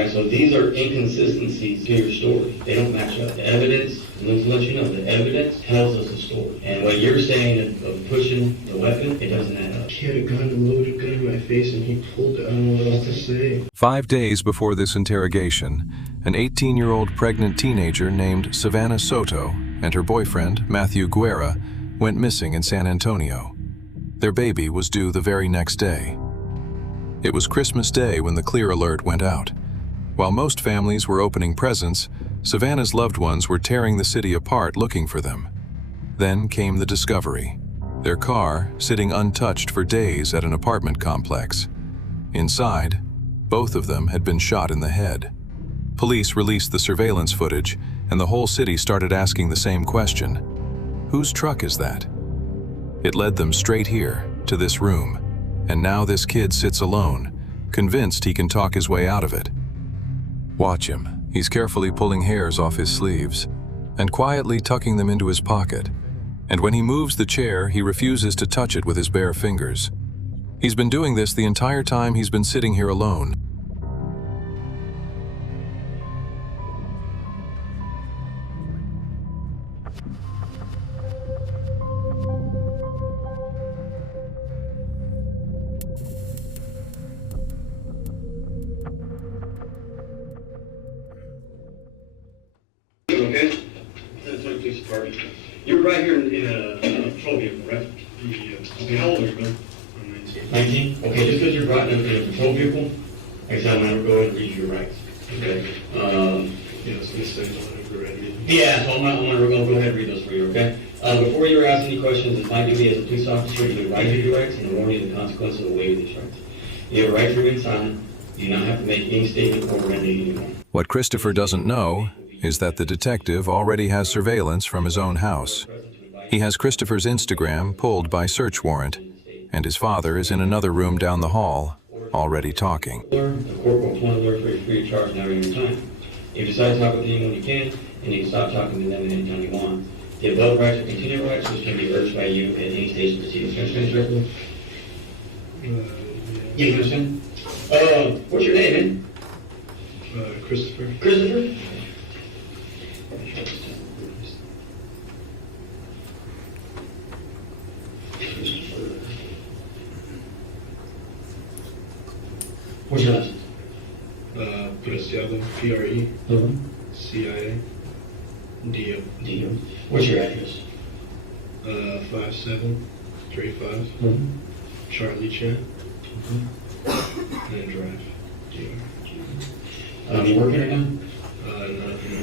right? So these are inconsistencies to your story. They don't match up. The evidence, let's let you know, the evidence tells us a story. And what you're saying of pushing the weapon, it doesn't add up. He had a gun, a loaded gun in my face, and he pulled it. I don't know what else to say. 5 days before this interrogation, an 18-year-old pregnant teenager named Savanah Soto and her boyfriend, Matthew Guerra, went missing in San Antonio. Their baby was due the very next day. It was Christmas Day when the clear alert went out. While most families were opening presents, Savanah's loved ones were tearing the city apart looking for them. Then came the discovery. Their car sitting untouched for days at an apartment complex. Inside, both of them had been shot in the head. Police released the surveillance footage, and the whole city started asking the same question. Whose truck is that? It led them straight here, to this room, and now this kid sits alone, convinced he can talk his way out of it. Watch him. He's carefully pulling hairs off his sleeves and quietly tucking them into his pocket. And when he moves the chair, he refuses to touch it with his bare fingers. He's been doing this the entire time he's been sitting here alone. Okay? That's my police department. You're right here in a patrol vehicle, right? Yeah. Okay, how old are you, man? I'm 19. 19? Okay, just because you're riding in a patrol vehicle, like I said, I'm going to go ahead and read you your rights. Okay? Yeah, I was going to say, I don't have to read it. Yeah, so I'm going to go ahead and read those for you, okay? Before you ask any questions, it's my duty as a police officer to advise you of your rights and to warn you of the consequences of the way of these rights. You have a right to remain silent. You do not have to make any statement or render any warning. What Christopher doesn't know is that the detective already has surveillance from his own house. He has Christopher's Instagram pulled by search warrant, and his father is in another room down the hall, already talking. The court will appoint a lawyer for free of charge now in your time. You decide to talk with anyone you can, and you can stop talking to them at any time you want. The above rights are continuing rights, which can be urged by you at any stage of the proceedings. Can you understand this correctly? Yeah, you understand? What's your name, man? Christopher. Christopher? What's your last name? Preciado, Preciado. Dio. What's your address? 5735 Charlie Chan. And Drive. You working right now?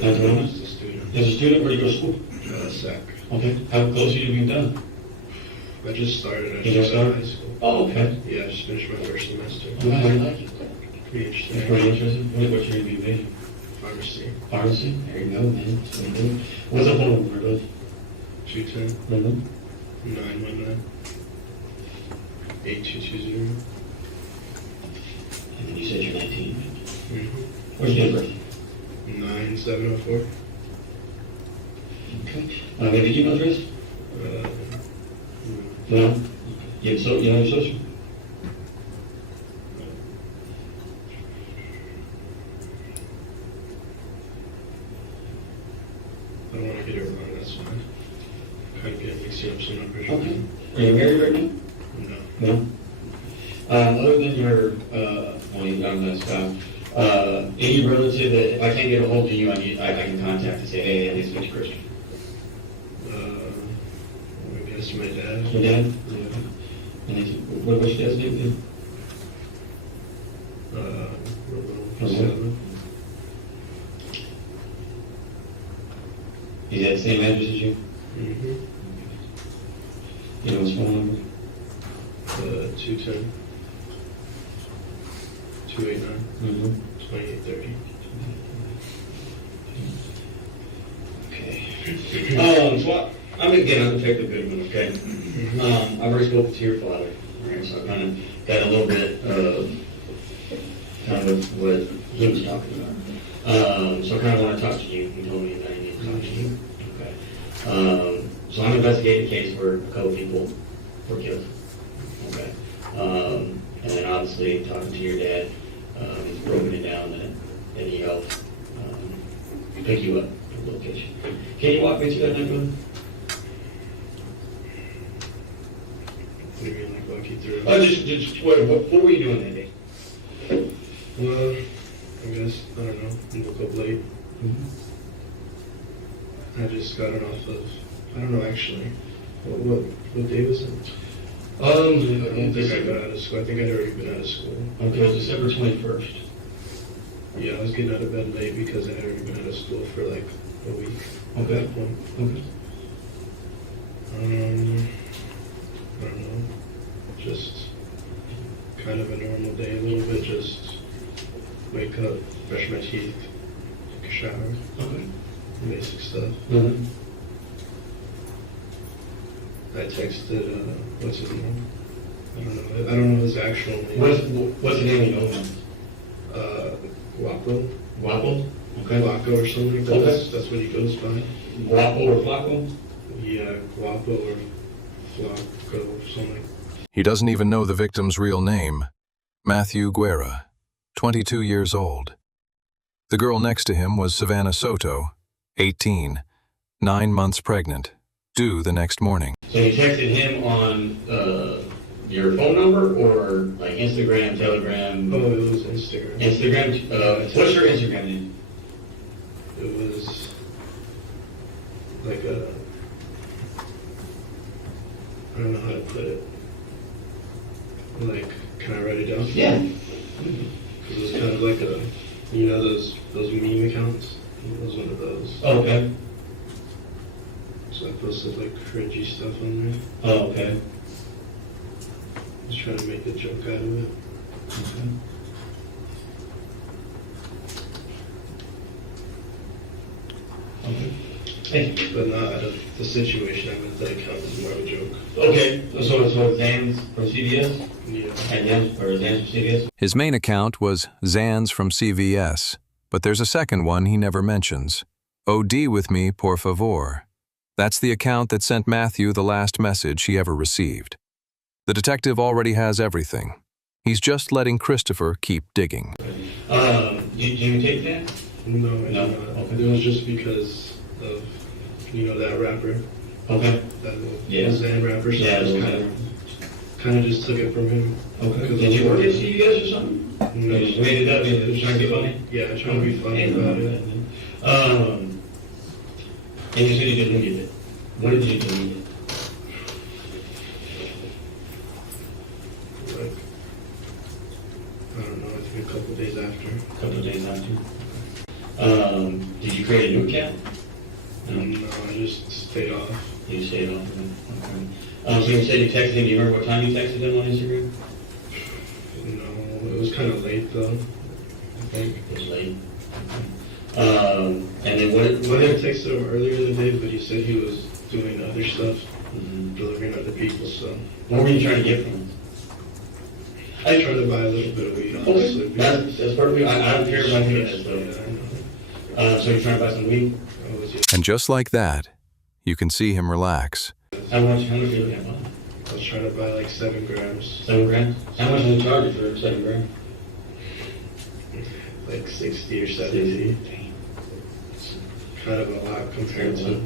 Not Not the moment? Just a student. As a student, where do you go to school? SAC. Okay. How close are you to being done? I just started. You just started? High school. Oh, okay. Yeah, I just finished my first semester. How do you like it? Pretty interesting. It's pretty interesting. What's your MBA? Pharmacy. Pharmacy? There you go, man. That's what you do. What's the phone number, bud? 210 919 8220. And then you said you're 19. Mm-hmm. What's your date of birth? 9704. Okay. Maybe email address? No? You have your social? I don't want to get it wrong, that's fine. Kind of get mixed up some numbers. Okay. Are you married right now? No. No? Other than your, spouse, any relative that if I can't get a hold of you, I can contact and say, hey, I need to speak to Christian. I guess my dad. Your dad? And what's your dad's name? Preciado. He's at the same address as you? Mm-hmm. You know his phone number? 210 289 2830. Okay. So I'm gonna take the good one, okay? I've already spoken to your father, right? So I kind of got a little bit of kind of what he was talking about. So I kind of want to talk to you. He told me that I need to talk to you. Okay. So I'm investigating a case where a couple people were killed. Okay. And then obviously talking to your dad, he's broken it down that pick you up at the location. Can you walk me through that night, brother? What do you mean, like, walk you through? Just what were you doing that day? Well, I guess, I don't know, I woke up late. I just got it off of, I don't know actually, what day was it? I don't think I got out of school. I think I'd already been out of school. Okay, it was December 21st. Yeah, I was getting out of bed late because I had already been out of school for like a week at that point. Okay. I don't know, just kind of a normal day a little bit, just wake up, brush my teeth, take a shower, Okay. basic stuff. Mm-hmm. I texted, what's his name? I don't know his actual name. What's the name you know him? Guapo. Guapo? Okay. Flacco or something like that. Okay. That's what he goes by. Guapo or Flacco? Yeah, Guapo or Flacco or something. He doesn't even know the victim's real name. Matthew Guerra, 22 years old. The girl next to him was Savanah Soto, 18, 9 months pregnant, due the next morning. So you texted him on your phone number or like Instagram, Telegram? Oh, it was Instagram. Instagram? What's your Instagram name? It was like a, I don't know how to put it. Like, can I write it down? Yeah. Because it was kind of like a, you know, those meme accounts? It was one of those. Oh, okay. So I posted like cringy stuff on there. Oh, okay. Just trying to make a joke out of it. Okay. Okay. Hey. But not out of the situation. I meant that account was more of a joke. Okay. So it's Zans from CVS? Yeah. And Zans from CVS? His main account was Zans from CVS, but there's a second one he never mentions. OD with me, por favor. That's the account that sent Matthew the last message he ever received. The detective already has everything. He's just letting Christopher keep digging. Did you take that? No, No. Okay. It was just because of, you know, that rapper. Okay. That Yeah. Zan rapper. So Yeah, I just kind of just took it from him. Okay. Did you work at CVS or something? No. You just made it up and trying to get funny? Yeah, I trying to be funny about it. And you said you didn't get it. When did you delete it? Like, I don't know, I think a couple days after. A couple of days after. Did you create a new account? No, I just stayed off. You stayed off of it. Okay. So you said you texted him. Do you remember what time you texted him on Instagram? No, it was kind of late though. I think. It was late. And then what I did texted him earlier in the day, but he said he was doing other stuff, Mhm. delivering other people, so. What were you trying to get from him? I tried to buy a little bit of weed, honestly. Okay. That's perfect. I don't care about any of that Yeah, stuff. I know. So you're trying to buy some weed? I was, And just like that, you can see him relax. How much are you looking at buying? I was trying to buy like 7 grams, 7 grand? How much did you charge you for 7 grand? like 60 or 70. Dang. Kind of a lot compared to,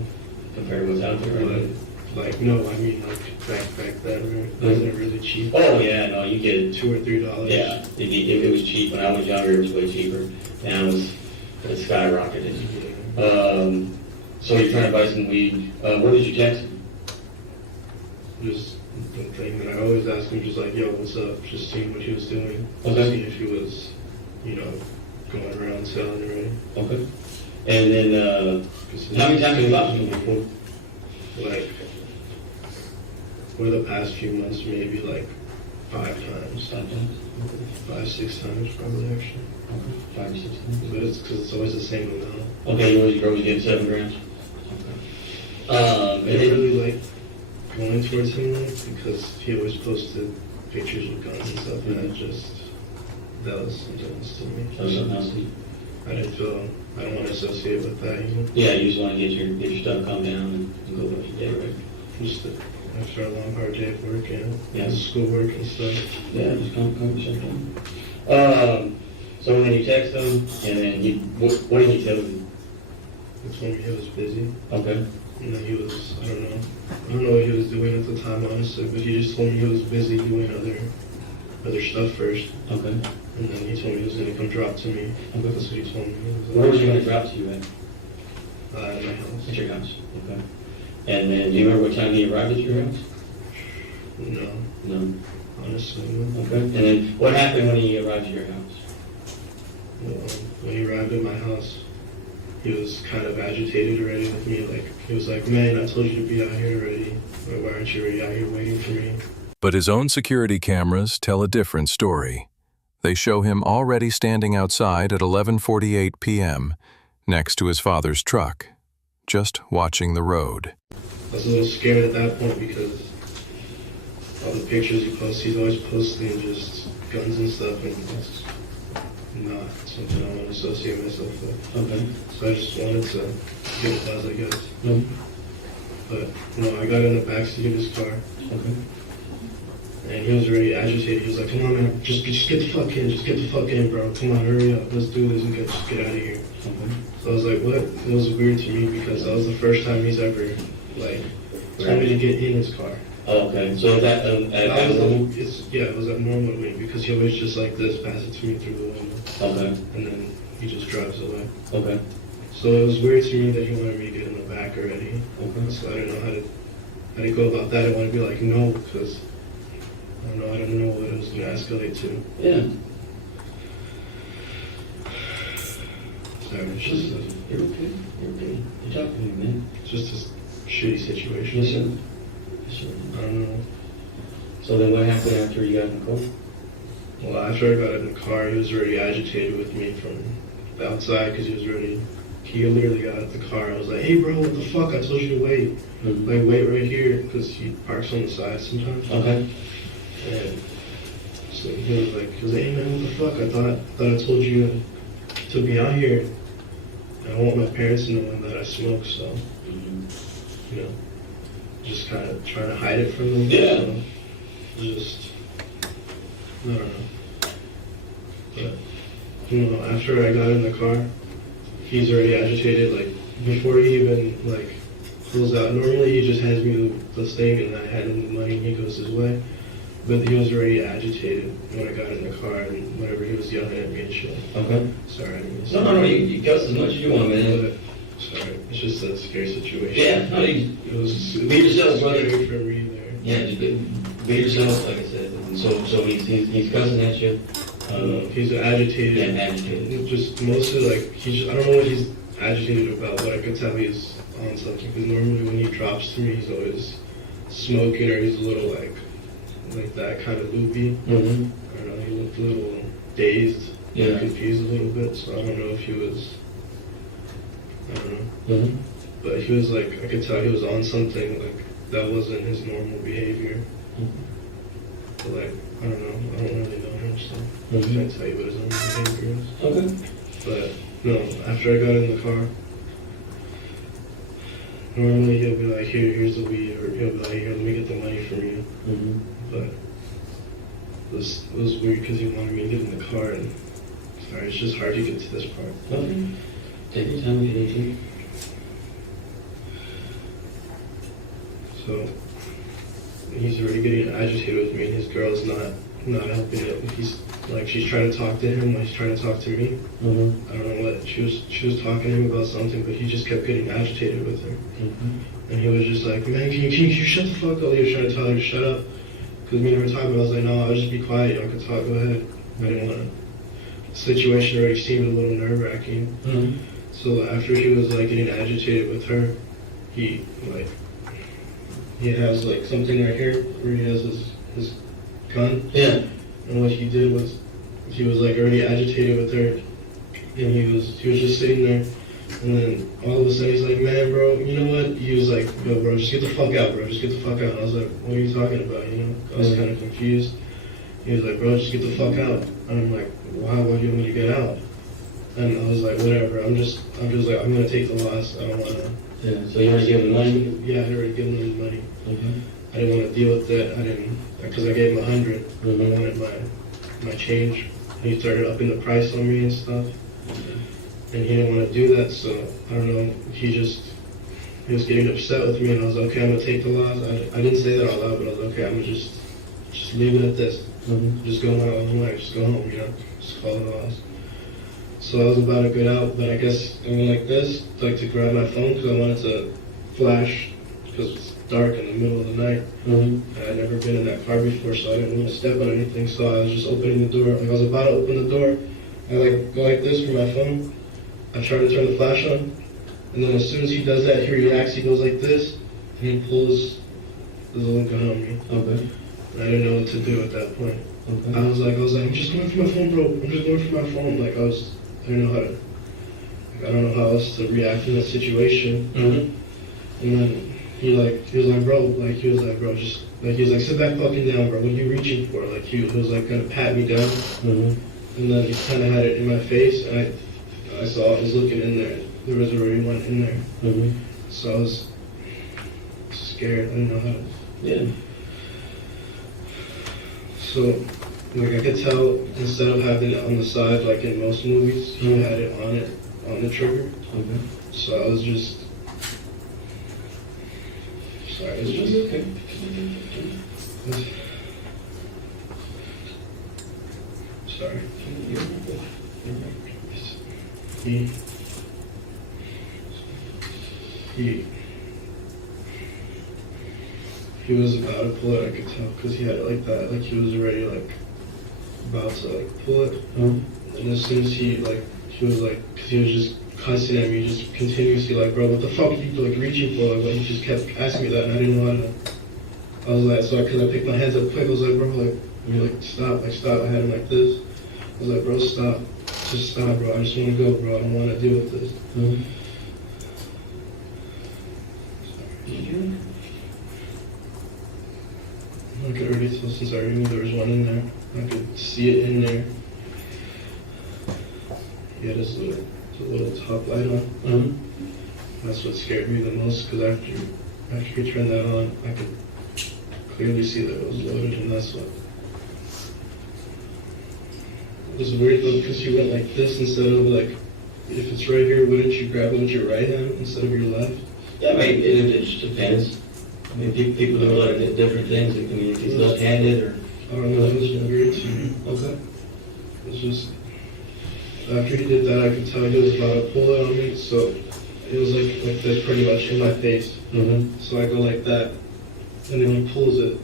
Compared to what's out there, right? but, like, no, I mean, like, back then, right? Wasn't it really cheap? Oh, yeah, no, you get it. $2 or $3. Yeah, it was cheap. When I was younger, it was way cheaper. Now it skyrocketed. So you're trying to buy some weed. What did you text? Just the thing that I always ask him, just like, yo, what's up? Just seeing what he was doing. Okay. See if he was, you know, going around selling already. Okay. And then, how many times have you bought from him before? Like, for the past few months, maybe like 5 times. 5 times? 5, 6 times probably, actually. Okay. 5 or 6 times. But it's because it's always the same amount. Okay, you always get 7 grams. Okay. I And didn't then, really like going towards him like, because he always posted pictures with guns and stuff, and that was something else to me. so something else. I don't want to associate with that, you know? Yeah, you just want to get your stuff, calm down, and go about your day, right? Just after a long, hard day of work, you know? Yeah. Schoolwork and stuff. Yeah, just calm yourself down. So then you text him, and then what did he tell you? He told me he was busy. Okay. And that he was, I don't know what he was doing at the time, honestly, but he just told me he was busy doing other stuff first. Okay. And then he told me he was gonna come drop to me. Okay. That's what he told me. Where was he gonna drop to you at? At my house. At your house. Okay. And then, do you remember what time he arrived at your house? No, No. honestly, no. Okay. And then, what happened when he arrived at your house? Well, when he arrived at my house, he was kind of agitated already with me. Like, he was like, man, I told you to be out here already. Why aren't you already out here waiting for me? But his own security cameras tell a different story. They show him already standing outside at 11:48 p.m. next to his father's truck, just watching the road. I was a little scared at that point because all the pictures he posts, he's always posting just guns and stuff, and it's not something I want to associate myself with. Okay. So I just wanted to give a buzz, I guess. No. But no, I got in the backseat of his car, Okay. and he was already agitated. He was like, "Come on, man, just get the fuck in, just get the fuck in, bro. Come on, hurry up, let's do this, and just get out of here." Okay. So I was like, "What?" It was weird to me because that was the first time he's ever like told me to get in his car. Oh, okay. So that, That was it was abnormal to me because he always just like this, pass it to me through the window, okay. and then he just drives away. Okay. So it was weird to me that he wanted me to get in the back already. Okay. So I didn't know how to go about that. I wanted to be like, no, because I don't know what it was going to escalate to. Yeah. So it's just You're okay. You're okay. You're talking to me, man. it's just a shitty situation. Yes, sir. Yes, sir. I don't know. So then what happened after you got in the car? Well, after I got in the car, he was already agitated with me from the outside because he literally got out of the car. I was like, hey, bro, what the fuck? I told you to wait. Mm-hmm. Like, wait right here, because he parks on the side sometimes. Okay. And so he was like, hey, man, what the fuck? I thought I told you to be out here. I don't want my parents knowing that I smoke, so, Mm-hmm. you know, just kind of trying to hide it from them. Yeah. So, just, I don't know. But, you know, after I got in the car, he's already agitated. Like, before he even, like, pulls out, normally he just hands me the thing and I hand him the money and he goes his way. But he was already agitated when I got in the car and whenever he was yelling at me and shit. Okay. Sorry, I didn't mean to No, you cuss as much as you want, man. But, sorry, it's just a scary situation. Yeah, no, It was be yourself, brother. scary for me there. Yeah, just be yourself, like I said. And so he's cussing at you. He's agitated. Yeah, agitated. Just mostly like, I don't know what he's agitated about, but I could tell he's on something. Because normally when he drops to me, he's always smoking or he's a little like that kind of loopy. Mm-hmm. I don't know, he looked a little dazed, Yeah. confused a little bit, so I don't know if he was, I don't know. Mm-hmm. But he was like, I could tell he was on something, like, that wasn't his normal behavior. But like, I don't know, I don't really know him, so I can't tell you what his normal behavior is. Okay. But, no, after I got in the car, normally he'll be like, here's the weed, or he'll be like, here, let me get the money from you. Mm-hmm. But it was weird because he wanted me to get in the car, and sorry, it's just hard to get to this part. Okay. Take your time if you need to. So he's already getting agitated with me, and his girl's not helping it. She's trying to talk to him while he's trying to talk to me. Mm-hmm. I don't know what she was talking to him about something, but he just kept getting agitated with her. Mm-hmm. And he was just like, man, can you shut the fuck up? He was trying to tell her to shut up. Because me and her were talking, I was like, no, I'll just be quiet, y'all can talk, go ahead. I didn't want to. The situation already seemed a little nerve-wracking. Mm-hmm. So after he was like getting agitated with her, he has like something right here where he has his gun. Yeah. And what he did was, he was like already agitated with her, and he was just sitting there, and then all of a sudden he's like, man, bro, you know what? He was like, yo, bro, just get the fuck out, bro, just get the fuck out. And I was like, what are you talking about, you know? I was kind of confused. He was like, bro, just get the fuck out. And I'm like, why do you want me to get out? And I was like, whatever, I'm just like, I'm gonna take the loss, I don't wanna. Yeah, so you already gave him the money? Yeah, I already given him the money. Mm-hmm. I didn't want to deal with it. Because I gave him 100. Mm-hmm. I wanted my change. He started upping the price on me and stuff. and he didn't want to do that, so I don't know, he was getting upset with me, and I was like, okay, I'm gonna take the loss. I didn't say that out loud, but I was like, okay, I'm gonna just leave it at this. Just go my own way, just go home, just call it a loss. So I was about to get out, but I guess I went like this, like to grab my phone, because I wanted to flash, because it's dark in the middle of the night. And I'd never been in that car before, so I didn't want to step on anything, so I was just opening the door. Like I was about to open the door, I like go like this for my phone. I try to turn the flash on, and then as soon as he does that, he reacts, he goes like this, and he pulls the little gun on me. Okay. And I didn't know what to do at that point. Okay. I was like, I'm just going for my phone, bro. I'm just going for my phone. Like I don't know how else to react in that situation. And then he was like, bro, just, like, he was like, sit back fucking down, bro. What are you reaching for? Like, he was like gonna pat me down. And then he kind of had it in my face, and I saw I was looking in there. There was already one in there. So I was scared. I didn't know how to. Yeah. So, like, I could tell, instead of having it on the side, like in most movies, he had it on the trigger. Okay. So I was just, sorry, it's just, okay. sorry. He was about to pull it, I could tell, because he had it like that, like he was already like about to like pull it. And as soon as he was like, because he was just cussing at me, just continuously like, bro, what the fuck are you like reaching for? Like, he just kept asking me that, and I didn't know how to. I was like, so because I picked my hands up quick, I was like, bro, like stop, like stop. I had him like this. I was like, bro, stop, just stop, bro. I just want to go, bro. I don't want to deal with this. I could already tell since I already knew there was one in there. I could see it in there. He had his little top light on. That's what scared me the most, because after he turned that on, I could clearly see that it was loaded, and that's what. It was weird though, because he went like this instead of like, if it's right here, wouldn't you grab it with your right hand instead of your left? Yeah, maybe it just depends. I mean, people do like different things. I mean, if he's left-handed or. I don't know, it was weird to me. Okay. It was just, after he did that, I could tell he was about to pull it on me, so it was like this pretty much in my face. So I go like that, and then he pulls it.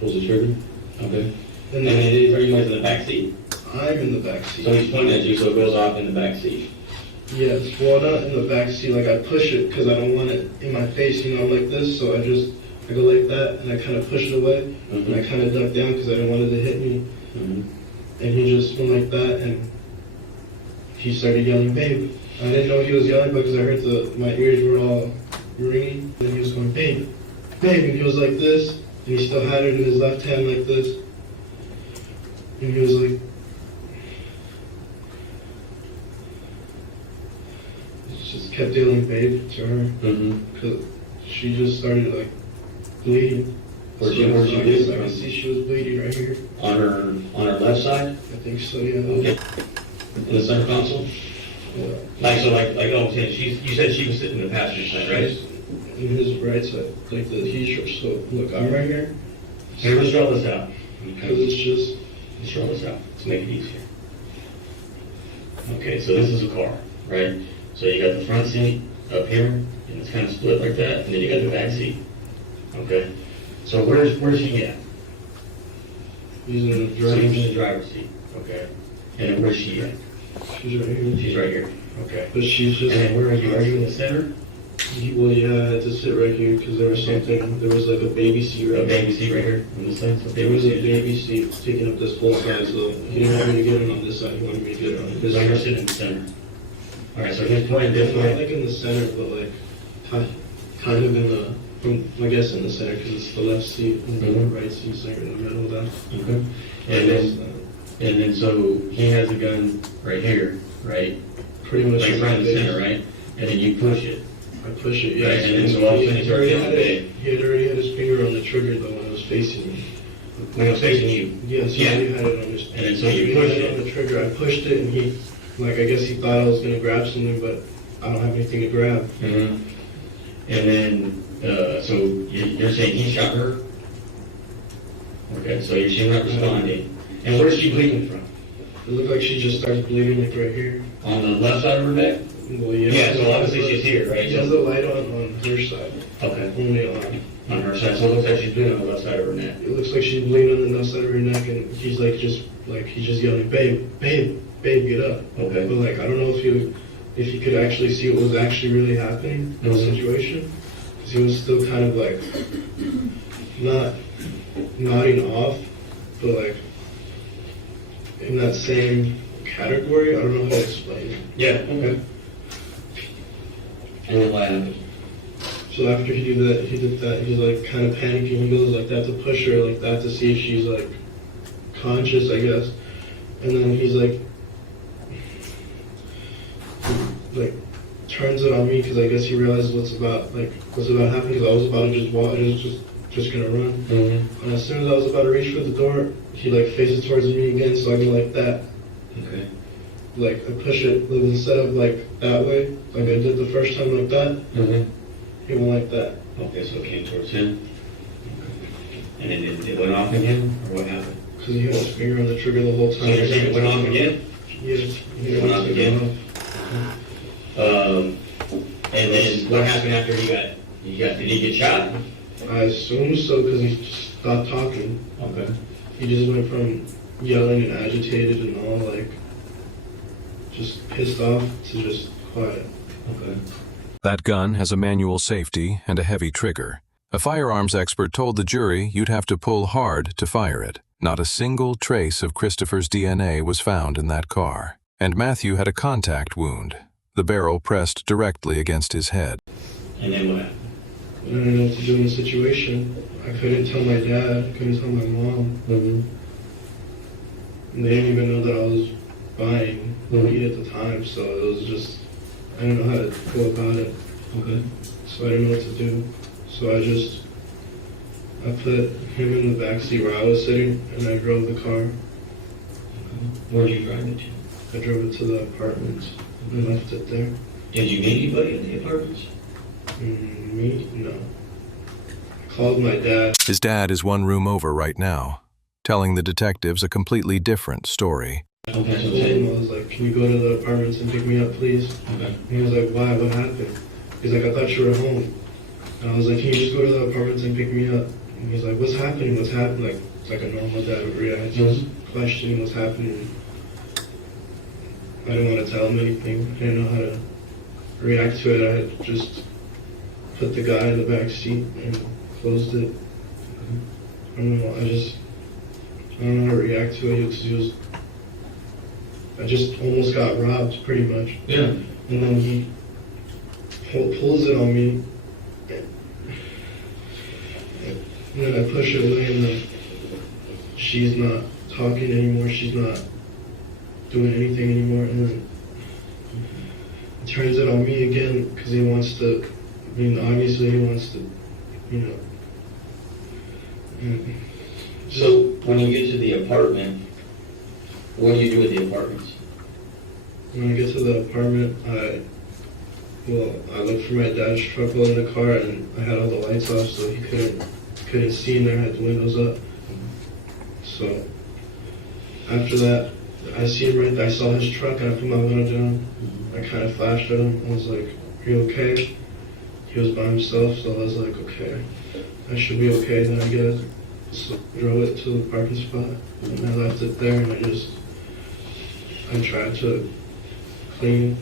Pulls the trigger? Okay. And then then are you guys in the back seat? I'm in the back seat. So he's pointing at you, so it goes off in the back seat. Yes, well, not in the back seat, like I push it because I don't want it in my face, I'm like this, so I go like that, and I kind of push it away, and I kind of duck down because I didn't want it to hit me. And he just went like that, and he started yelling, babe. I didn't know he was yelling because I heard my ears were all ringing, and he was going, babe, babe, and he was like this, and he still had it in his left hand like this, and he was like, just kept yelling babe to her, because she just started like bleeding. Where'd you bleed? I can see she was bleeding right here. On her left side? I think so, yeah. Okay. In the center console? Yeah. You said she was sitting in the passenger side, right? In his right side, like the heat. So look, I'm right here. Here, let's draw this out. Because it's just. Let's draw this out to make it easier. Okay, so this is a car, right? So you got the front seat up here, and it's kind of split like that, and then you got the back seat. Okay. So where's he at? He's in the So driver's he's in the seat. driver's seat. Okay. And then where's she at? She's right here. She's right here. Okay. But she's just. And then where are you? Are you in the center? Well, yeah, I had to sit right here because there was something. There was like a baby seat right A baby seat right here on this side. So There was a baby seat taking up this whole side, so he didn't want me to get it on this side. He wanted me to get it on this So you're side. sitting in the center. All right. So he's pointing this Not way. like in the center, but like kind of in the. I guess in the center because it's the left seat and the right seat's like in the middle of that. Okay. And then so he has a gun right here, right? Pretty much. Like right in the center, right? And then you push it. I push it, yeah. Right, and then so all of a sudden he started He feeling big. had already had his finger on the trigger though when it was facing me. When it was facing you. Yes, he Yeah. already had it on his. And then so you he pushed had it. on the trigger. I pushed it and Like, I guess he thought I was gonna grab something, but I don't have anything to grab. Mm-hmm. And then, so you're saying he shot her? Okay, so she's not responding. And where's she bleeding from? It looked like she just started bleeding, like, right here. On the left side of her neck? Well, Yeah, so obviously she's here, right? She has the light on her side. Okay. Only On her side, so it looks like she's bleeding on the left side of her neck. it looks like she's bleeding on the left side of her neck, and he's like, he's just yelling, babe, babe, babe, get up. Okay. But like, I don't know if he could actually see what was actually really happening in the Mhm. situation, because he was still kind of like, not nodding off, but like, in that same category. I don't know how to explain it. Yeah, okay. And then what happened? So after he did that, he's like kind of panicking. He goes like that to push her like that to see if she's like conscious, I guess. And then he's like turns it on me because I guess he realizes what's about happening. Because I was about to just walk, I was just gonna run. Mm-hmm. And as soon as I was about to reach for the door, he like faces towards me again. So I go like that. Okay. Like I push it instead of like that way, like I did the first time like that. Mm-hmm. He went like that. Okay, so it came towards him. And then it went off again, or what happened? Because he had his finger on the trigger the whole So time. you're saying it went off again? Yes. It went off again? And then what happened after did he get shot? I assume so because he just stopped talking. Okay. He just went from yelling and agitated and all like just pissed off to just quiet. Okay. That gun has a manual safety and a heavy trigger. A firearms expert told the jury you'd have to pull hard to fire it. Not a single trace of Christopher's DNA was found in that car. And Matthew had a contact wound, the barrel pressed directly against his head. And then what happened? I didn't know what to do in the situation. I couldn't tell my dad, I couldn't tell my mom. Mm-hmm. And they didn't even know that I was buying weed at the time, so it was just, I didn't know how to go about it. Okay. So I didn't know what to do. So I put him in the back seat where I was sitting, and I drove the car. Where did you drive it to? I drove it to the apartments and left it there. Did you meet anybody in the apartments? Me? No. I called my dad. His dad is one room over right now, telling the detectives a completely different story. I told him, I was like, can you go to the apartments and pick me up, please? Okay. And he was like, why? What happened? He's like, I thought you were home. And I was like, can you just go to the apartments and pick me up? And he's like, what's happening? What's happening? Like, it's like a normal dad would react. Just questioning what's happening. I didn't want to tell him anything. I didn't know how to react to it. I had just put the guy in the back seat and closed it. I don't know. I don't know how to react to it because I just almost got robbed, pretty much. Yeah. And then he pulls it on me. And then I push her away, and then she's not talking anymore. She's not doing anything anymore. And then he turns it on me again because he wants to. I mean, obviously he wants to, you know. So when you get to the apartment, what do you do with the apartments? When I get to the apartment, I looked for my dad's truck while in the car, and I had all the lights off, so he couldn't see in there. I had the windows up. So after that, I see him right there. I saw his truck, and I put my window down. I kind of flashed at him. I was like, "Are you okay?" He was by himself, so I was like, "Okay, I should be okay then, I guess." So I drove it to the parking spot, and I left it there, and I tried to clean it.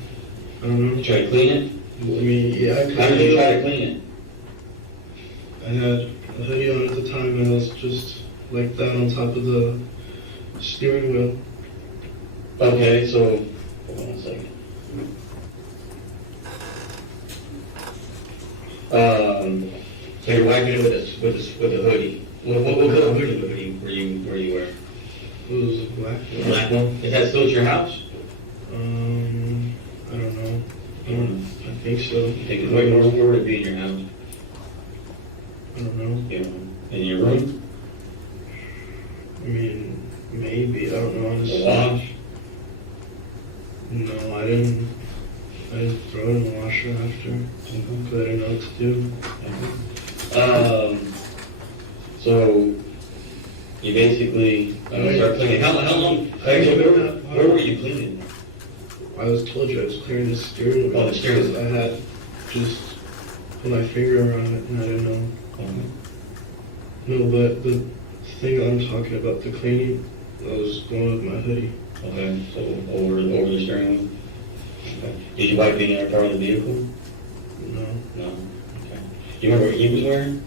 I don't know. You try to clean it? I mean, yeah, I How did you try to clean it? I had a hoodie on at the time, and I was just like that on top of the steering wheel. Okay, so hold on a second. So you're wiping it with a hoodie. What color hoodie were you wearing? It was black. Black one. Is that still at your house? I don't know. I think so. Where would it be in your house? I don't know. In your room? I mean, maybe. I don't know, The honestly. lounge? No, No, I didn't throw it in the washer after, because I didn't know what to do. So you basically start cleaning. How long? Where were you cleaning? I was told you I was clearing the steering wheel. Oh, the steering wheel. I had just put my finger around it and I didn't know. No, but the thing I'm talking about, the cleaning, I was going with my hoodie. Okay, so over the steering wheel. Okay. Did you wipe any other part of the vehicle? No. No. Okay. Do you remember what he was wearing?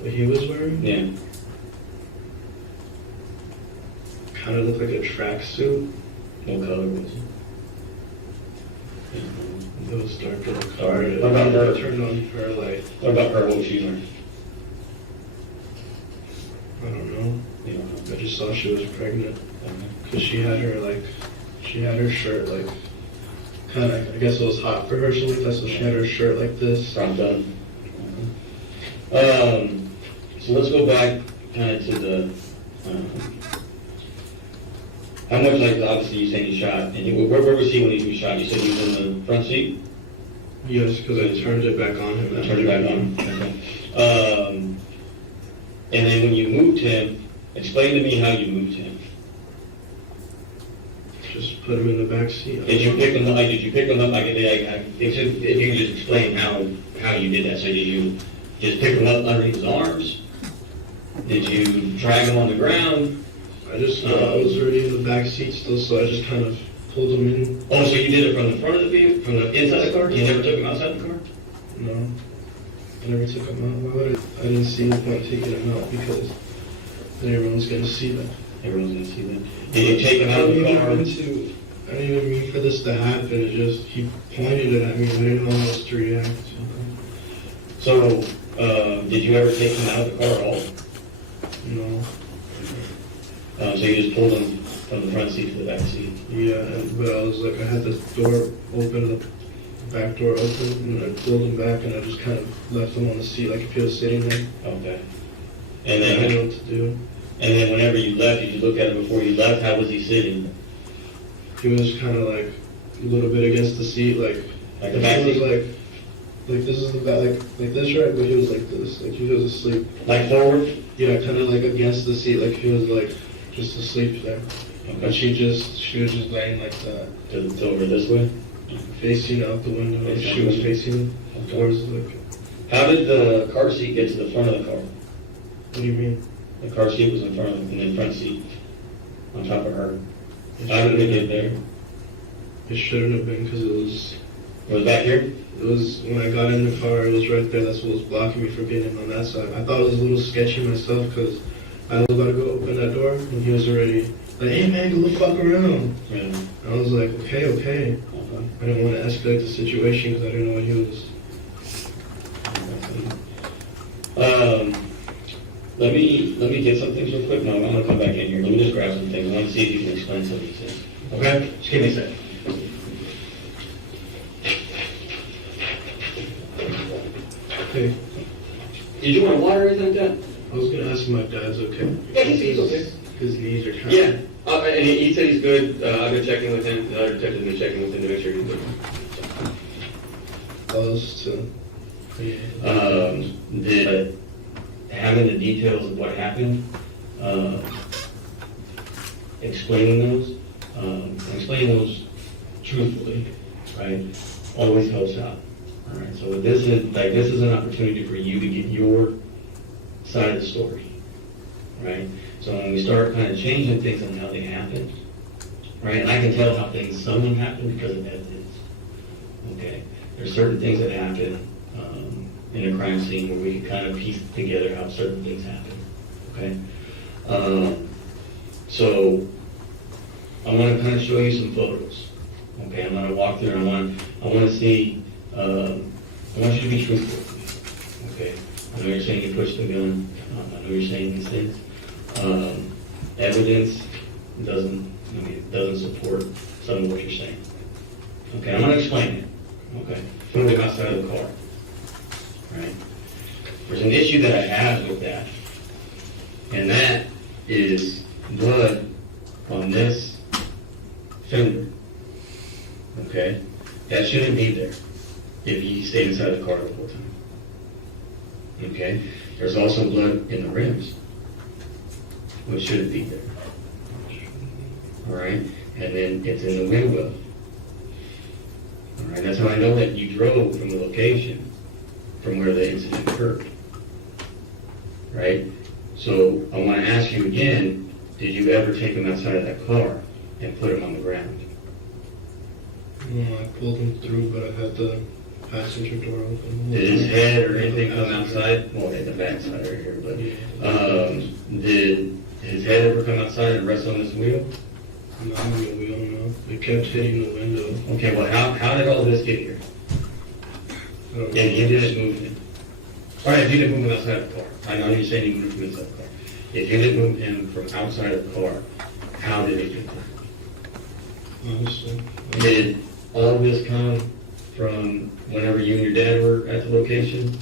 What he was wearing? Yeah. Kind of looked like a tracksuit. What color was it? It was darker than Alright. color. What about her? I turned on her light. What about her? What was she wearing? I don't know. You don't know. I just saw she was pregnant. Okay. Because she had her shirt like, kind of, I guess it was hot for her or something like that, so she had her shirt like this. Front up. So let's go back kind of to the, how much, like, obviously you said he shot, and where was he when he was shot? You said he was in the front seat? Yes, because I turned it back on him. Turned it back on? Okay. And then when you moved him, explain to me how you moved him. Just put him in the back seat. Did you pick him up, if you could just explain how you did that, so did you just pick him up underneath his arms? Did you drag him on the ground? I was already in the back seat still, so I just kind of pulled him in. Oh, so you did it from the front of the vehicle, from the inside the car? You never took him outside the car? No. I never took him out. Why would I didn't see the point taking him out because then everyone's going to see that. Everyone's going to see that. Did you take him out of the car? I didn't even mean for this to happen. It just, he pointed it at me. I didn't know how else to react. So, did you ever take him out of the car at all? No. So you just pulled him from the front seat to the back seat? Yeah, but I was like, I had the door open, the back door open, and I pulled him back, and I just kind of left him on the seat like if he was sitting there. Okay. I And didn't know then, what to do. and then whenever you left, did you look at him before you left? How was he sitting? He was kind of like a little bit against the seat, like The back he seat? was like this is the back, like this, right? But he was like this, like he was asleep. Like forward? Yeah, kind of like against the seat, like he was like just asleep there. But Okay. she was just laying like that, To over this way? facing out the window. Like she was facing towards like. How did the car seat get to the front of the car? What do you mean? The car seat was in front of, in the front seat, on top of her. How did it get there? It shouldn't have been because It was back here? it was when I got in the car. It was right there. That's what was blocking me from getting on that side. I thought it was a little sketchy myself because I was about to go open that door and he was already like, "Hey man, go the fuck around." Yeah. I was like, okay. Okay. I didn't want to escalate the situation because I didn't know what he was. Let me get some things real quick. No, I'm gonna come back in here. Let me just grab some things. I want to see if you can explain some of these things. Okay? Just give me a second. Hey, Did you want water or anything like that? I was gonna ask if my dad's okay. Yeah, he's okay. His knees are kind Yeah. of. And he said he's good. I've been checking with him. The other detective's been checking with him to make sure he's good. Close to. Did having the details of what happened, explaining those truthfully, right, always helps out. All right, so this is an opportunity for you to get your side of the story, right? So when we start kind of changing things on how they happen, right, and I can tell how some of them happen because of evidence. Okay, there's certain things that happen in a crime scene where we can kind of piece together how certain things happen. Okay, so I want to kind of show you some photos. Okay, I'm going to walk through and I want to see. I want you to be truthful with me. Okay, I know you're saying you pushed the gun. I know you're saying these things. Evidence doesn't support some of what you're saying. Okay, I'm going to explain it. Okay, from the outside of the car. Right? There's an issue that I have with that, and that is blood on this fender. okay? That shouldn't be there if he stayed inside the car the whole time. Okay? There's also blood in the rims, which shouldn't be there. All right? And then it's in the wind well. All right? That's how I know that you drove from the location from where the incident occurred. Right? So I want to ask you again, did you ever take him outside of that car and put him on the ground? No, I pulled him through, but I had the passenger door open. Did his head or anything come outside? Well, in the back side right here, but did his head ever come outside and rest on this wheel? No, we don't know. It kept hitting the window. Okay, well, how did all this get here? I don't know. And you didn't move him. All right, if you didn't move him outside of the car. I know you're saying you moved him inside the car. If you didn't move him from outside of the car, how did it get there? Honestly. Did all this come from whenever you and your dad were at the location?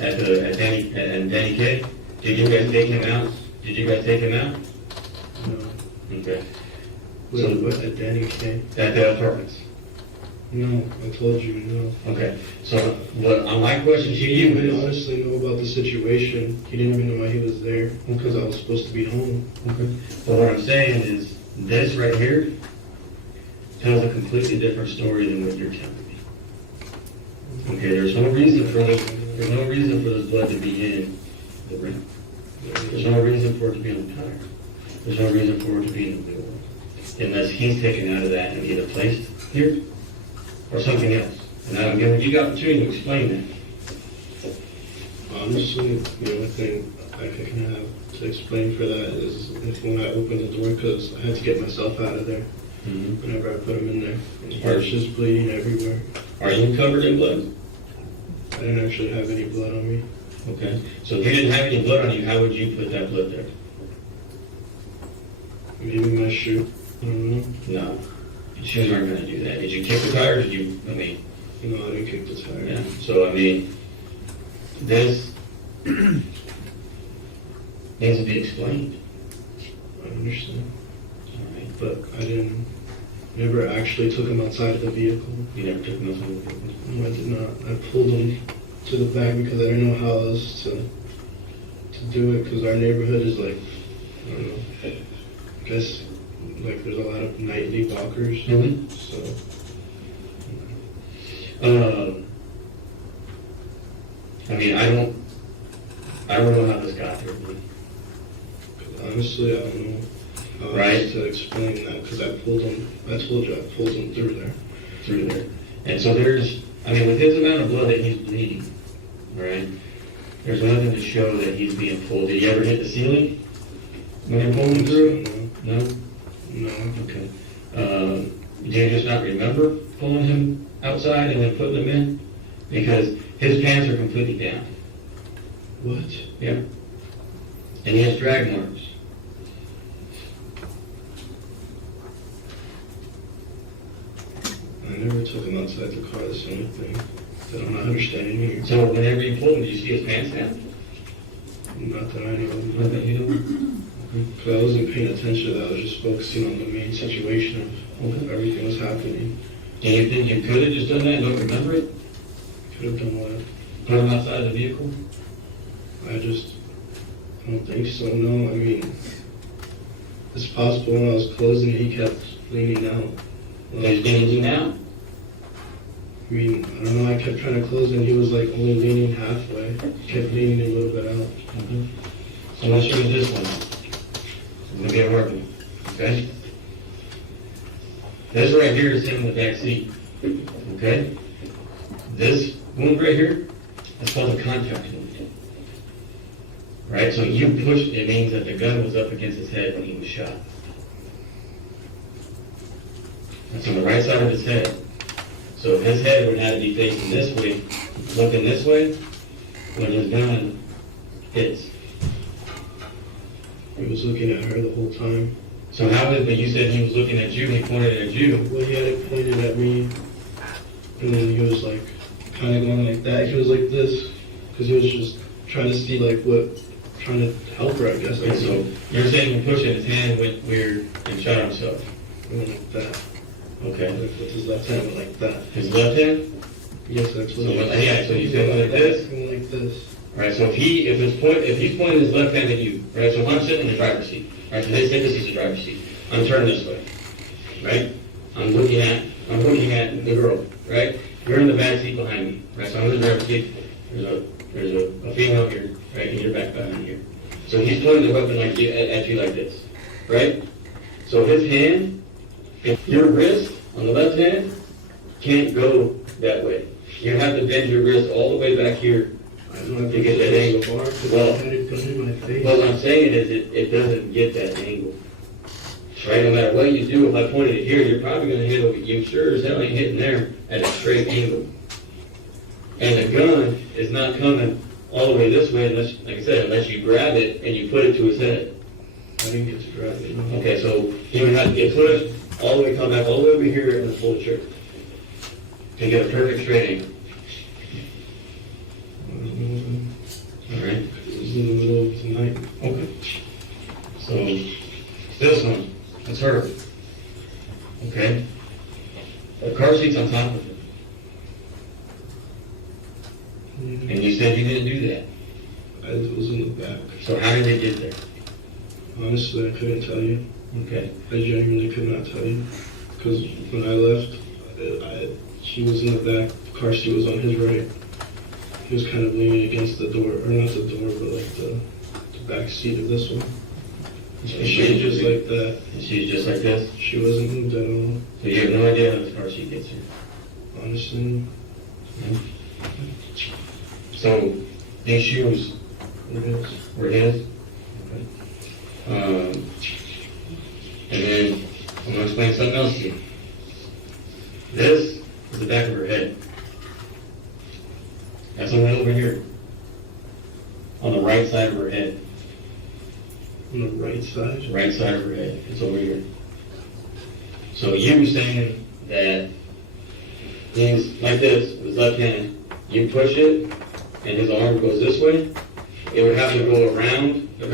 At Danny K? Did you guys take him out? Did you guys take him out? No. Okay. What, at Danny K? At the apartments? No, I told you, no. Okay. So what, on my question to He you didn't is... honestly know about the situation. He didn't even know why he was there, because I was supposed to be home. Okay. But what I'm saying is, this right here tells a completely different story than what you're telling me. Okay, there's no reason for this blood to be in the rim. There's no reason for it to be on the tire. There's no reason for it to be in the wheel. Unless he's taken out of that and either placed here or something else. And I'm giving you the opportunity to explain that. Honestly, the only thing I can have to explain for that is if when I opened the door, because I had to get myself out of there whenever I put him in there. And he was just bleeding everywhere. Are you covered in blood? I didn't actually have any blood on me. Okay. So if you didn't have any blood on you, how would you put that blood there? Maybe my shoe. I don't know. No. Your shoes aren't going to do that. Did you kick the tire or did you, No, I didn't kick the tire. yeah. So, this needs to be explained. I understand. All right. But I never actually took him outside of the vehicle. You never took him outside of the vehicle? No, I did not. I pulled him to the back because I didn't know how else to do it, because our neighborhood is like, I don't know, I guess like there's a lot of nightly walkers. Mm-hmm. So, I don't know how this got here. honestly, I don't know how Right. else to explain that, because I told you I pulled him through there. Through there. And so with his amount of blood that he's bleeding, right, there's nothing to show that he's being pulled. Did he ever hit the ceiling when you're pulling him through? No? No. Okay. Do you just not remember pulling him outside and then putting him in? Because his pants are completely down. What? Yeah. And he has drag marks. I never took him outside the car. That's the only thing that I'm not understanding here. So whenever you pulled him, did you see his pants down? Not that I know of. Not that you know? Because I wasn't paying attention to that. I was just focusing on the main situation of everything was happening. Do you think you could have just done that and don't remember it? Could have done what? Put him outside the vehicle? I don't think so, no. I mean, it's possible when I was closing it, he kept leaning out. He's leaning out? I mean, I don't know, I kept trying to close it and he was like only leaning halfway. He kept leaning a little bit out. So let's use this one. I'm gonna get working, okay? This right here is him in the back seat, okay? This wound right here, that's called a contact wound. Right, so you pushed, it means that the gun was up against his head when he was shot. That's on the right side of his head. So if his head would have to be facing this way, looking this way, when his gun hits. He was looking at her the whole time. So how is it, you said he was looking at you, he pointed at you? Well, he had it pointed at me, and then he was like, kind of going like that. He was like this, because he was just trying to see like trying to help her, I guess. Okay, so you're saying he pushed in his hand, went weird, and shot himself. Went like that. Okay. Like with his left hand, like that. His left hand? Yes, that's what. So, yeah, so you said like this? Like this. Right, so if he's pointing his left hand at you, right, so if I'm sitting in the driver's seat, right, so let's say this is the driver's seat, I'm turning this way, right, I'm looking at the girl, right, you're in the back seat behind me, right, so I'm in the driver's seat, there's a female here, right, and you're back behind here. So he's pointing the weapon at you like this, right, so his hand, if your wrist on the left hand can't go that way, you have to bend your wrist all the way back here to get that angle. Well, what I'm saying is it doesn't get that angle. Right? No matter what you do, if I pointed it here, you're probably going to hit it. You sure as hell ain't hitting there at a straight angle. And the gun is not coming all the way this way, unless, like I said, unless you grab it and you put it to his head. I didn't get to grab it. No. Okay, so you would have to get pushed all the way, come back all the way over here and then pull the trigger to get a perfect straight angle. All right. It was in the middle of the night. Okay. So this one, that's her. Okay. The car seat's on top of it. And you said you didn't do that. I was in the back. So how did it get there? Honestly, I couldn't tell you. Okay. I genuinely could not tell you. Because when I left, he was in the back. The car seat was on his right. He was kind of leaning against the door, or not the door, but like the back seat of this one. And she was just like that. And she's just like this? She wasn't moved at all. So you have no idea how this car seat gets here? Honestly. So these shoes It is. were his? Okay. And then I'm going to explain something else to you. This is the back of her head. That's the one over here. On the right side of her head. On the right side? Right side of her head. It's over here. So you saying that he's like this, with his left hand, you push it, and his arm goes this way, it would have to go around, the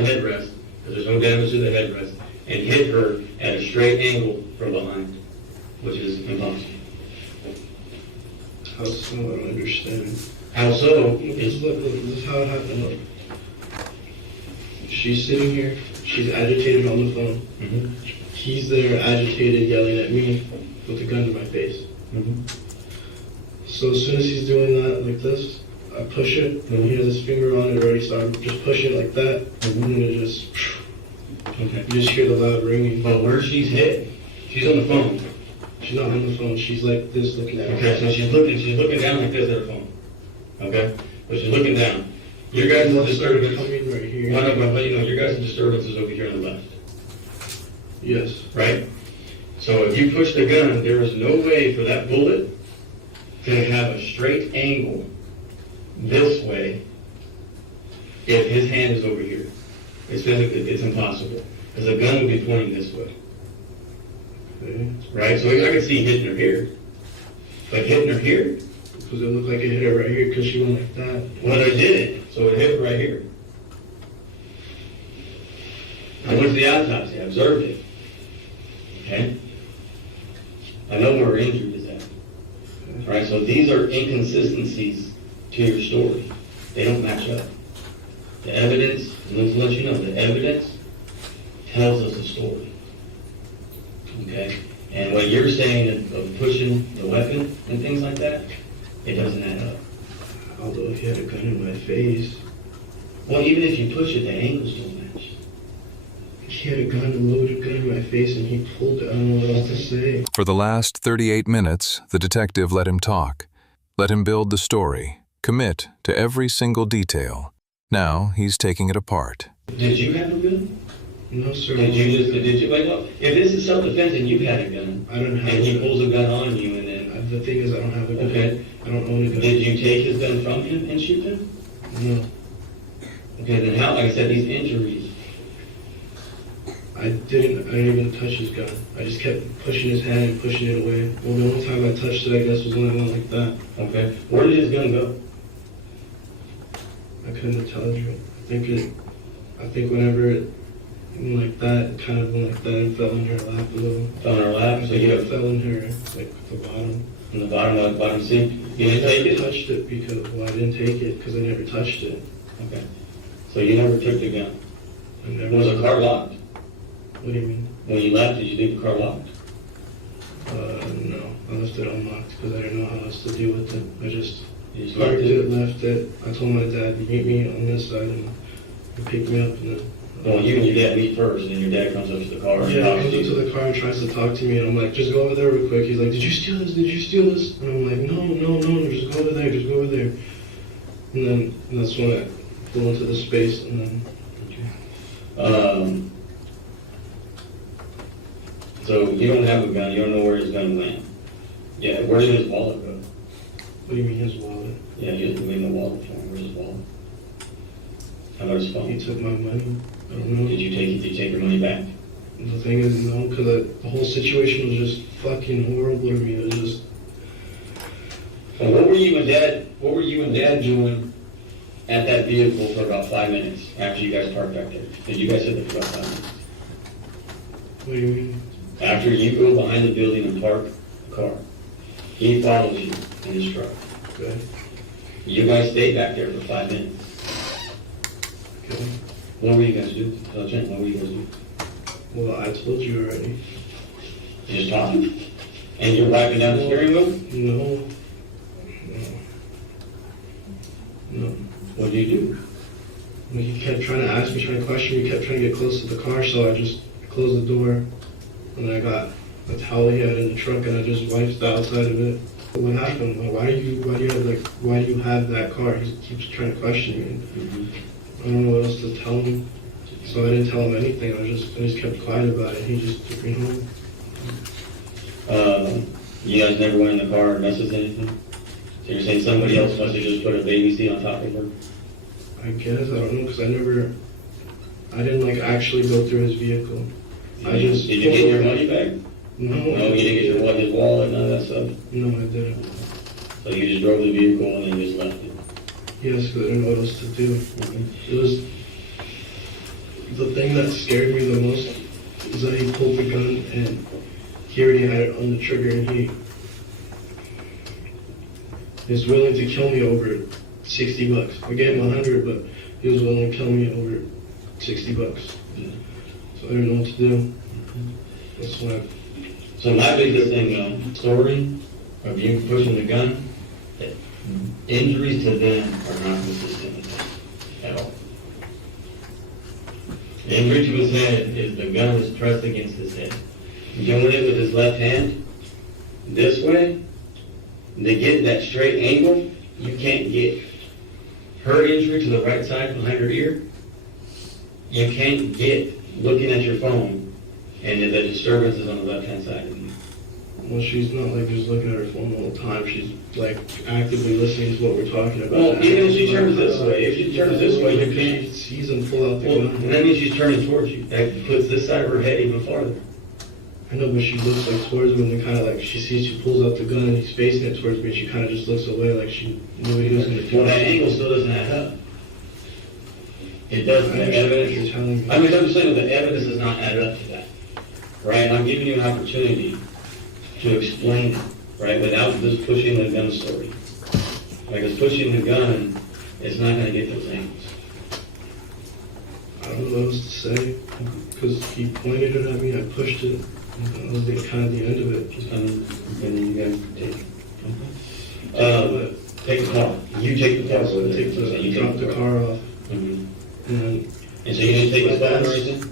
headrest, because there's no damage to the headrest, and hit her at a straight angle from behind, which is impossible. How so? I don't understand. How so? Look, this is how it happened. Look. She's sitting here. She's agitated on the phone. Mm-hmm. He's there, agitated, yelling at me with a gun to my face. Mm-hmm. So as soon as he's doing that like this, I push it, and he has his finger on it already, so I just push it like that, and it just, Okay. you just hear the loud ringing. But where she's hit, she's on the phone. She's not on the phone, she's like this looking at me. Okay, so she's looking down like this at her phone. Okay? But she's looking down. Your guys' disturbance, Coming right here. well, no, but you know, your guys' disturbance is over here on the left. Yes. Right? So if you push the gun, there is no way for that bullet to have a straight angle this way if his hand is over here. It's impossible. Because the gun would be pointing this way. Okay. Right? So I can see hitting her here. But hitting her here? Because it looked like it hit her right here because she went like that. Well, it didn't. So it hit her right here. I went to the autopsy. I observed it. Okay? I know where her injury is at. All right, so these are inconsistencies to your story. They don't match up. The evidence, let's let you know, the evidence tells us a story. Okay? And what you're saying of pushing the weapon and things like that, it doesn't add up. Although if he had a gun in my face. Well, even if you push it, the angles don't match. He had a gun, a loaded gun in my face, and he pulled it. I don't know what else to say. For the last 38 minutes, the detective let him talk, let him build the story, commit to every single detail. Now he's taking it apart. Did you have a gun? No, sir. Did you, like, well, if this is self-defense and you had a gun, I don't have and he a gun. pulls a gun on you and then, The thing is, I don't have a gun. okay, I don't own a gun. did you take his gun from him and shoot him? No. Okay, then how, like I said, these injuries, I didn't even touch his gun. I just kept pushing his hand and pushing it away. Well, the only time I touched it, I guess, was when I went like that. okay, where did his gun go? I couldn't tell you. I think whenever And like that, kind of went like that, and fell in her lap a little. Fell in her lap, so you have fell in her, like, the bottom. in the bottom of the bottom seat. You I didn't take never it? touched it because, well, I didn't take it because I never touched it. Okay. So you never took the gun? I never. Was the car locked? What do you mean? When you left, did you leave the car locked? No. I left it unlocked because I didn't know how else to deal with it. I just You just left parked it? it, left it. I told my dad to meet me on this side and pick me up, and then. Well, you and your dad meet first, and then your dad comes up to the car and Yeah, talks he to comes you. up to the car and tries to talk to me, and I'm like, just go over there real quick. He's like, did you steal this? Did you steal this? And I'm like, no, just go over there, just go over there. And then that's when I flew into the space, and then. So you don't have a gun, you don't know where his gun went. Yeah, where did his wallet go? What do you mean his wallet? Yeah, you didn't leave the wallet for him. Where's his wallet? How about his He phone? took my money. I don't know. Did you take your money back? The thing is, no, because the whole situation was just fucking horrible to me. It was just. Well, what were you and Dad doing at that vehicle for about 5 minutes after you guys parked back there? Did you guys sit there for about 5 minutes? What do you mean? After you go behind the building and park the car, he follows you in his truck. Okay. You guys stayed back there for 5 minutes. Okay. What were you guys doing? Sergeant, what were you guys doing? Well, I told you already. You just talking? And you're wiping down the steering wheel? No. What did you do? Well, he kept trying to ask me, trying to question me, kept trying to get close to the car, so I just closed the door, and then I got a towel he had in the truck, and I just wiped the outside of it. What happened? Like, why do you have that car? He keeps trying to question me. I don't know what else to tell him, so I didn't tell him anything. I just kept quiet about it. He just took me home. You guys never went in the car and messed with anything? So you're saying somebody else must have just put a baby seat on top of her? I guess, I don't know, because I didn't like actually go through his vehicle. Did you get your money back? No. No, you didn't get his wallet, none of that stuff? No, I didn't. So you just drove the vehicle and then just left it? Yes, because I didn't know what else to do. It was, the thing that scared me the most is that he pulled the gun and he already had it on the trigger, and he is willing to kill me over $60. I gave him 100, but he was willing to kill me over $60. So I didn't know what to do. That's why. So my biggest thing, story of you pushing the gun, injuries to them are not consistent with that at all. The injury to his head is the gun is pressed against his head. Doing it with his left hand, this way, to get that straight angle, you can't get her injury to the right side behind her ear. You can't get looking at your phone and the disturbance is on the left-hand side of you. Well, she's not like just looking at her phone all the time. She's like actively listening to what we're talking about. Well, even if she turns this way, you can't. She sees him pull out the Well, gun. that means she's turning towards you. That puts this side of her head even farther. I know, but she looks like towards me, and then kind of like she sees, she pulls out the gun and he's facing it towards me, and she kind of just looks away like she knew what he was going to do. Well, that angle still doesn't add up. It doesn't. The evidence You're telling me. I mean, I'm just saying the evidence does not add up to that, right? I'm giving you an opportunity to explain it, right, without just pushing the gun story. Like, it's pushing the gun, it's not going to get those angles. I don't know what else to say, because he pointed it at me, I pushed it, and that was kind of the end of it. Just kind of, and then you guys take it. Take the car. You take the car. So I dropped the car off, Mhm. and then, And so you didn't take his phone or anything?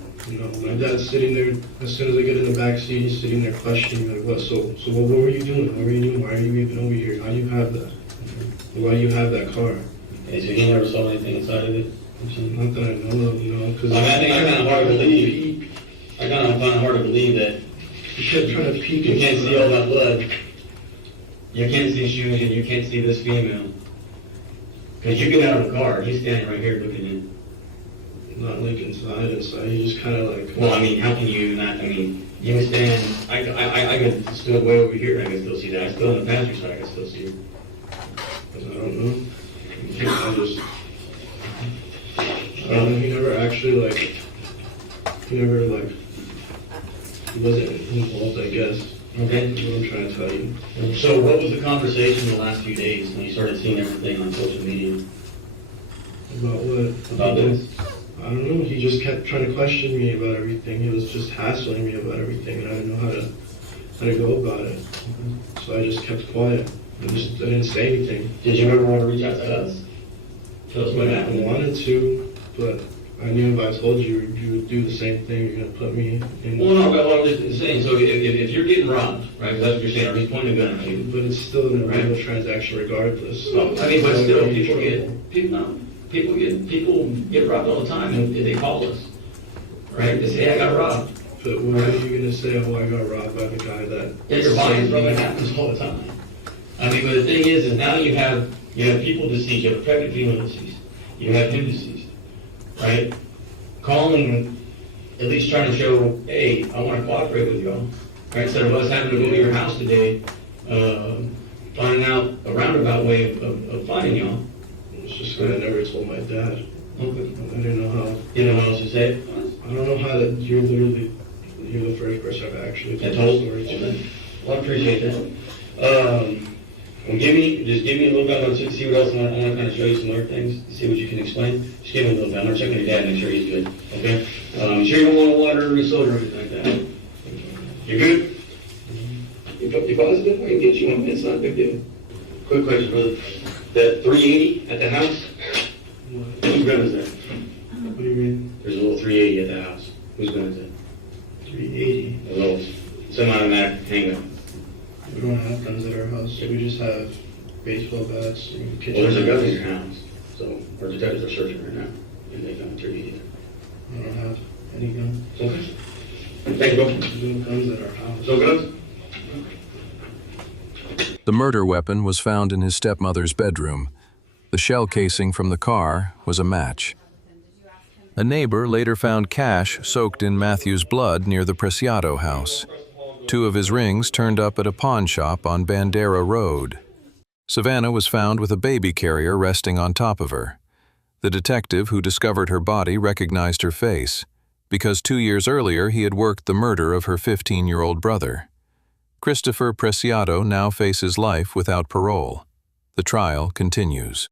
my dad's sitting there, as soon as I get in the back seat, he's sitting there questioning me, like, what, so what were you doing? What were you doing? Why are you even over here? How do you have that? Why do you have that car? Okay, so he never saw anything inside of it? Not that I know of, because I think I kind of hard to believe. I kind of find it hard to believe that he kept trying to peek. you can't see all that blood. You can't see shoes and you can't see this female. Because you get out of the car, he's standing right here looking in. Not like inside, he just kind of like. Well, I mean, how can you not, I mean, you can stand, I could still way over here, I can still see that. I'm still on the passenger side, I can still see her. I don't know. I don't know, he never actually like He never, like, he wasn't involved, I guess. Okay. That's what I'm trying to tell you. So what was the conversation the last few days when you started seeing everything on social media? About what? About this? I don't know. He just kept trying to question me about everything. He was just hassling me about everything, and I didn't know how to go about it. So I just kept quiet. I didn't say anything. Did you ever want to reach out to us? Tell us what I happened. wanted to, but I knew if I told you, you would do the same thing. You're gonna put me in. Well, no, but what I'm just saying, so if you're getting robbed, right, 'cause that's what you're saying, or he's pointing a gun at you. But it's still an Right. illegal transaction regardless. Well, I mean, but still, people get robbed all the time, and they call us, right? They say, hey, I got robbed. But what are you gonna say? Oh, I got robbed by the guy that. Yeah, your buying brother happens all the time. I mean, but the thing is now you have people deceased, you have a pregnant female deceased, you have him deceased, right? Calling, at least trying to show, hey, I want to cooperate with y'all, right? Instead of us having to go to your house today, finding out a roundabout way of finding y'all. It's just that I never told my dad. Okay. I didn't know how. You know what else to say? I don't know how that you're the first person I've actually I told told the story to. Well, I appreciate that. Well, give me a little bit. I want to see what else. I want to kind of show you some other things, see what you can explain. Just give me a little bit. I'm going to check on your dad, make sure he's good. Okay? Sure you don't want water or soda or anything like that. You're good? You positive? I can get you one. It's not a big deal. Quick question, brother. That 380 at the house, What? whose gun is that? What do you mean? There's a little 380 at the house. Whose gun is that? 380? A little semi-automatic handgun. We don't have guns at our house. We just have baseball bats and kitchen. Well, there's a gun in your house, so our detectives are searching right now, and they found 380. I don't have any guns. Okay. Thank you, bro. There's no guns at our house. So guns? The murder weapon was found in his stepmother's bedroom. The shell casing from the car was a match. A neighbor later found cash soaked in Matthew's blood near the Preciado house. 2 of his rings turned up at a pawn shop on Bandera Road. Savanah was found with a baby carrier resting on top of her. The detective who discovered her body recognized her face, because 2 years earlier he had worked the murder of her 15-year-old brother. Christopher Preciado now faces life without parole. The trial continues.